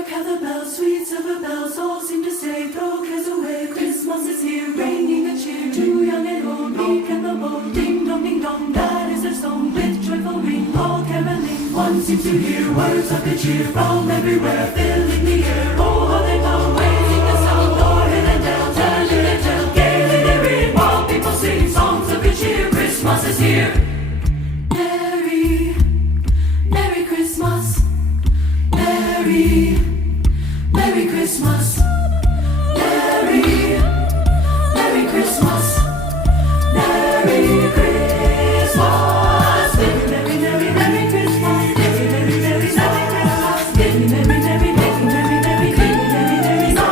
Hark how the bells, sweet silver bells, all seem to say, throw cares away, Christmas is here, bringing good cheer to young and old, meek and the bold. Ding dong, that is their song, with joyful ring, all caroling. One seems to hear words of good cheer from everywhere, filling the air. Oh, how they go, raising the sound, o'er hill and dale, telling their tale, gaily they ring, while people sing songs of good cheer. Christmas is here. Merry, Merry Christmas. Merry, Merry Christmas. Merry, Merry Christmas. Merry Christmas. Merry, Merry, Merry Christmas. Merry, Merry, Merry, Merry Christmas. Merry, Merry, Merry, Merry, Merry, Merry, Merry, Merry Christmas.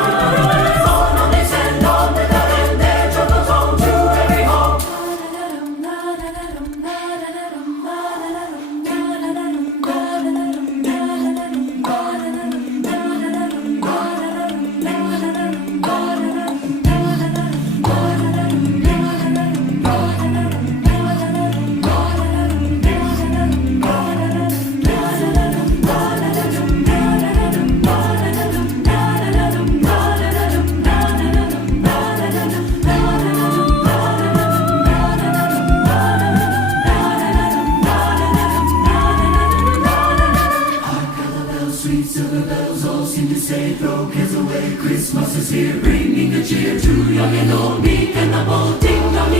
On they send on the bell and their joyful tone to every home. Sweet silver bells all seem to say, throw cares away, Christmas is here, bringing good cheer to young and old, meek and the bold. Ding dong,